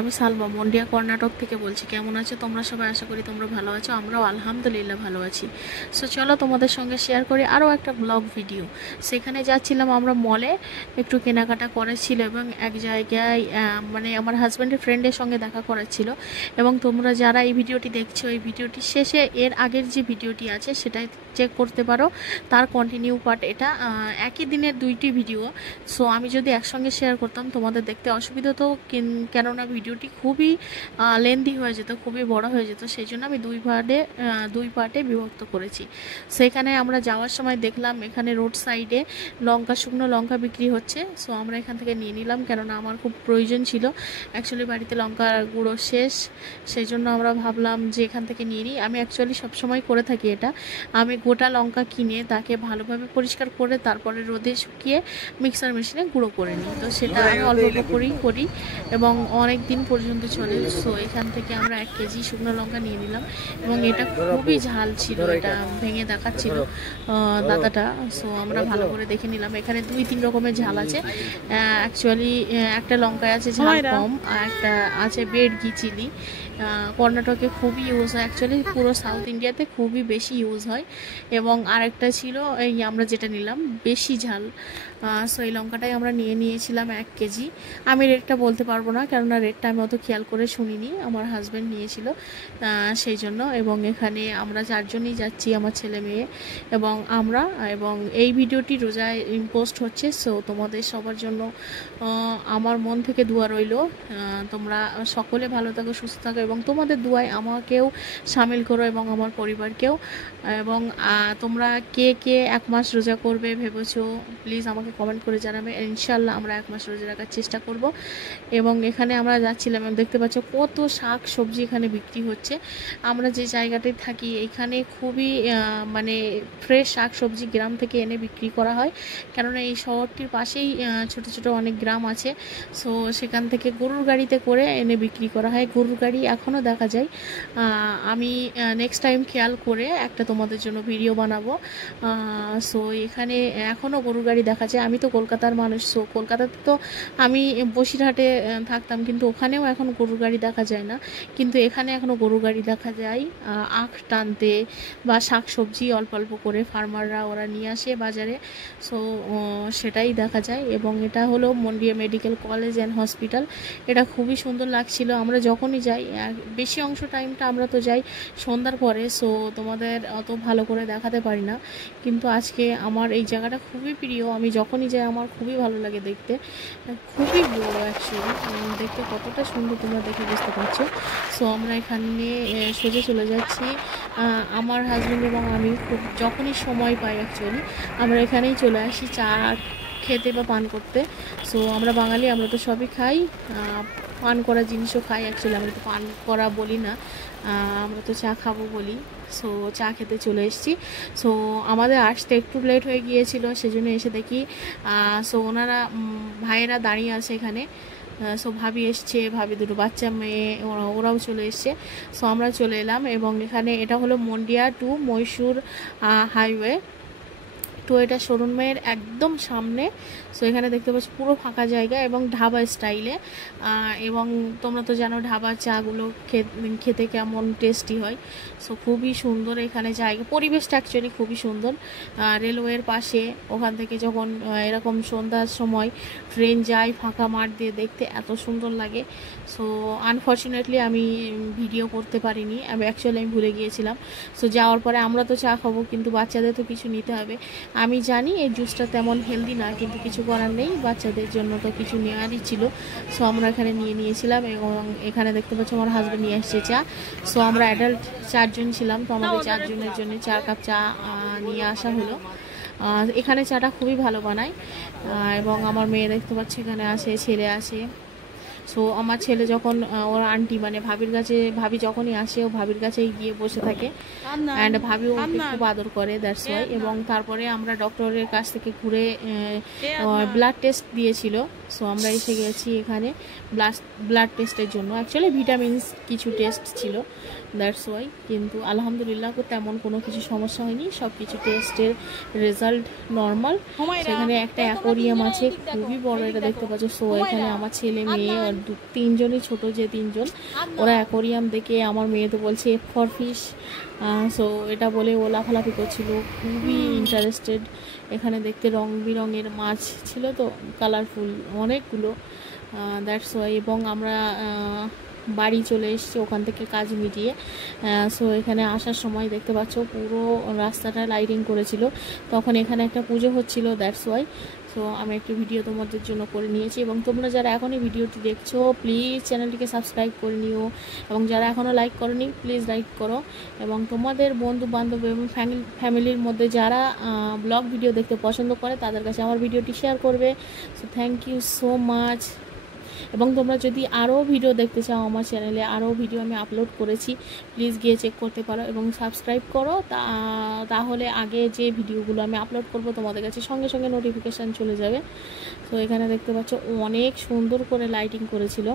আমি সালমা মন্ডিয়া কর্ণাটক থেকে বলছি। কেমন আছো তোমরা সবাই? আশা করি তোমরা ভালো আছো, আমরাও আলহামদুলিল্লাহ ভালো আছি। সো চলো তোমাদের সঙ্গে শেয়ার করি আরও একটা ব্লগ ভিডিও। সেখানে যাচ্ছিলাম আমরা মলে, একটু কেনাকাটা করেছিল এবং এক জায়গায় মানে আমার হাজব্যান্ডের ফ্রেন্ডের সঙ্গে দেখা করাচ্ছিল। এবং তোমরা যারা এই ভিডিওটি দেখছো, এই ভিডিওটি শেষে এর আগের যে ভিডিওটি আছে সেটাই চেক করতে পারো, তার কন্টিনিউ পার্ট এটা। একই দিনের দুইটি ভিডিও, সো আমি যদি একসঙ্গে শেয়ার করতাম তোমাদের দেখতে অসুবিধা হতো, কেননা ভিডিওটি খুবই লেন্দি হয়ে যেত, খুবই বড় হয়ে যেত, সেই জন্য আমি দুই পার্টে বিভক্ত করেছি। সেখানে আমরা যাওয়ার সময় দেখলাম এখানে রোড সাইডে শুকনো লঙ্কা বিক্রি হচ্ছে। সো আমরা এখান থেকে নিয়ে নিলাম, কেননা আমার খুব প্রয়োজন ছিল। অ্যাকচুয়ালি বাড়িতে লঙ্কার গুঁড়ো শেষ, সেই জন্য আমরা ভাবলাম যে এখান থেকে নিয়ে নিই। আমি অ্যাকচুয়ালি সবসময় করে থাকি এটা। আমি গোটা লঙ্কা কিনে তাকে ভালোভাবে পরিষ্কার করে তারপরে রোদে শুকিয়ে মিক্সার মেশিনে গুঁড়ো করে নিই। তো সেটা আমি অল্প করেই করি এবং অনেক দিন পর্যন্ত চলে। সো এখান থেকে আমরা 1 কেজি শুকনো লঙ্কা নিয়ে নিলাম এবং এটা খুবই ঝাল ছিল, এটা ভেঙে দেখাচ্ছিল দাদাটা। সো আমরা ভালো করে দেখে নিলাম, এখানে 2-3 রকমের ঝাল আছে। অ্যাকচুয়ালি একটা লঙ্কায় আছে ঝাল কম, আর একটা আছে বেডগি চিলি। কর্ণাটকে খুবই ইউজ হয়, অ্যাকচুয়ালি পুরো সাউথ ইন্ডিয়াতে খুবই বেশি ইউজ হয়। এবং আরেকটা ছিল এই আমরা যেটা নিলাম বেশি ঝাল। সো এই লঙ্কাটাই আমরা নিয়েছিলাম 1 কেজি। আমি রেটটা বলতে পারবো না, কেননা রেটটা আমি অত খেয়াল করে শুনিনি, আমার হাজব্যান্ড নিয়েছিল সেই জন্য। এবং এখানে আমরা 4 জনই যাচ্ছি, আমার ছেলে মেয়ে এবং আমরা। এবং এই ভিডিওটি রোজায় পোস্ট হচ্ছে। সো তোমাদের সবার জন্য আমার মন থেকে দোয়া রইল, তোমরা সকলে ভালো থাকো, সুস্থ থাকো এবং তোমাদের দোয়ায় আমাকেও সামিল করো এবং আমার পরিবারকেও। এবং তোমরা কে কে 1 মাস রোজা করবে ভেবেছো, প্লিজ আমাকে কমেন্ট করে জানাবে। ইনশাল্লাহ আমরা 1 মাস রোজা রাখার চেষ্টা করব। এবং এখানে আমরা যাচ্ছিলাম, দেখতে পাচ্ছ কত শাক সবজি এখানে বিক্রি হচ্ছে। আমরা যে জায়গাটায় থাকি এখানে খুবই মানে ফ্রেশ শাক সবজি গ্রাম থেকে এনে বিক্রি করা হয়, কেননা এই শহরটির পাশেই ছোট ছোট অনেক গ্রাম আছে। সো সেখান থেকে গরুর গাড়িতে করে এনে বিক্রি করা হয়, গরুর গাড়ি এখনও দেখা যায়। আমি নেক্সট টাইম খেয়াল করে একটা তোমাদের জন্য ভিডিও বানাবো। সো এখানে এখনও গরুর গাড়ি দেখা যায়। আমি তো কলকাতার মানুষ, সো কলকাতাতে তো আমি বসিরহাটে থাকতাম, কিন্তু ওখানেও এখন গরুর গাড়ি দেখা যায় না, কিন্তু এখানে এখনও গরুর গাড়ি দেখা যায় আখ টানতে বা শাক সবজি অল্প অল্প করে ফার্মাররা ওরা নিয়ে আসে বাজারে। সো সেটাই দেখা যায়। এবং এটা হলো মন্ডিয়া মেডিকেল কলেজ অ্যান্ড হসপিটাল। এটা খুবই সুন্দর লাগছিল। আমরা যখনই যাই, বেশি অংশ টাইমটা আমরা তো যাই সন্ধ্যার পরে, সো তোমাদের অত ভালো করে দেখাতে পারি না, কিন্তু আজকে আমার এই জায়গাটা খুবই প্রিয়। আমি যখনই যাই আমার খুবই ভালো লাগে দেখতে, খুবই বড় অ্যাকচুয়ালি, দেখতে কতটা সুন্দর তোমরা দেখে বুঝতে পারছো। সো আমরা এখানে সোজা চলে যাচ্ছি, আমার হাজব্যান্ড এবং আমি যখনই সময় পাই অ্যাকচুয়ালি আমরা এখানেই চলে আসি চা খেতে বা পান করতে। সো আমরা বাঙালি, আমরা তো সবই খাই, পান করা জিনিসও খাই। অ্যাকচুয়ালি আমরা তো পান করা বলি না, আমরা তো চা খাবো বলি। সো চা খেতে চলে এসেছি। সো আমাদের আসতে একটু লেট হয়ে গিয়েছিল, সেজন্য এসে দেখি সো ওনারা ভাইয়েরা দাঁড়িয়ে আছে এখানে। সো ভাবি এসছে, ভাবি দুটো বাচ্চা মেয়ে ওরাও চলে এসছে। সো আমরা চলে এলাম এবং এখানে এটা হলো মন্ডিয়া টু মহীশূর হাইওয়ে। তো এটা শোরুমের একদম সামনে। সো এখানে দেখতে পাচ্ছ পুরো ফাঁকা জায়গা এবং ঢাবা স্টাইলে। এবং তোমরা তো জানো ঢাবার চাগুলো খেতে কেমন টেস্টি হয়। সো খুবই সুন্দর এখানে জায়গা, পরিবেশটা অ্যাকচুয়ালি খুবই সুন্দর। রেলওয়ের পাশে, ওখান থেকে যখন এরকম সন্ধ্যার সময় ট্রেন যায় ফাঁকা মাঠ দিয়ে, দেখতে এত সুন্দর লাগে। সো আনফর্চুনেটলি আমি ভিডিও করতে পারিনি, আমি ভুলে গিয়েছিলাম। সো যাওয়ার পরে আমরা তো চা খাবো, কিন্তু বাচ্চাদের তো কিছু নিতে হবে। আমি জানি এই জুসটা তেমন হেলদি না, কিন্তু কিছু করার নেই, বাচ্চাদের জন্য তো কিছু নেওয়ারই ছিল। সো আমরা এখানে নিয়েছিলাম এবং এখানে দেখতে পাচ্ছি আমার হাজব্যান্ড নিয়ে এসছে চা। সো আমরা অ্যাডাল্ট 4 জন ছিলাম, তো আমাদের 4 জনের জন্য 4 কাপ চা নিয়ে আসা হলো। এখানে চাটা খুবই ভালো বানায়। এবং আমার মেয়ে দেখতে পাচ্ছি এখানে আসে, ছেলে আসে। সো আমার ছেলে যখন ওর আন্টি মানে ভাবি যখনই আসে ও ভাবির কাছেই গিয়ে বসে থাকে, অ্যান্ড ভাবি ওকে খুব আদর করে, দ্যাটস ওয়াই। এবং তারপরে আমরা ডক্টরের কাছ থেকে ঘুরে ব্লাড টেস্ট দিয়েছিল। সো আমরা এসে গেছি এখানে ব্লাড টেস্টের জন্য। অ্যাকচুয়ালি ভিটামিনস কিছু টেস্ট ছিল, দ্যাটস ওয়াই। কিন্তু আলহামদুলিল্লাহ তেমন কোনো কিছু সমস্যা হয়নি, সব কিছু টেস্টের রেজাল্ট নর্মাল। সেখানে একটা অ্যাকোরিয়াম আছে, খুবই বড়, এটা দেখতে পাচ্ছ। সো এখানে আমার ছেলে মেয়ে ওর তিনজনই ছোট, যে তিনজন ওরা অ্যাকোরিয়াম দেখে আমার মেয়ে তো বলছে এফ ফর ফিশ। সো এটা বলে ও লাফালাফি করছিল, খুবই ইন্টারেস্টেড। এখানে দেখতে রং বেরঙের মাছ ছিল, তো কালারফুল অনেকগুলো, দ্যাটস ওয়াই। এবং আমরা বাড়ি চলে এসেছি ওখান থেকে কাজ মিটিয়ে। সো এখানে আসার সময় দেখতে পাচ্ছ পুরো রাস্তাটা লাইটিং করেছিল, তখন এখানে একটা পুজো হচ্ছিল, দ্যাটস ওয়াই। সো আমি একটু ভিডিও তোমাদের জন্য করে নিয়েছি। এবং তোমরা যারা এখনই ভিডিওটি দেখছো প্লিজ চ্যানেলটিকে সাবস্ক্রাইব করে নিও, এবং যারা এখনও লাইক করোনি প্লিজ লাইক করো। এবং তোমাদের বন্ধু বান্ধব এবং ফ্যামিলির মধ্যে যারা ব্লগ ভিডিও দেখতে পছন্দ করে তাদের কাছে আমার ভিডিওটি শেয়ার করবে। So thank you so much. এবং তোমরা যদি আরও ভিডিও দেখতে চাও আমার চ্যানেলে, আরও ভিডিও আমি আপলোড করেছি, প্লিজ গিয়ে চেক করতে পারো এবং সাবস্ক্রাইব করো। তাহলে আগে যে ভিডিওগুলো আমি আপলোড করব তোমাদের কাছে সঙ্গে সঙ্গে নোটিফিকেশান চলে যাবে। তো এখানে দেখতে পাচ্ছ অনেক সুন্দর করে লাইটিং করেছিল।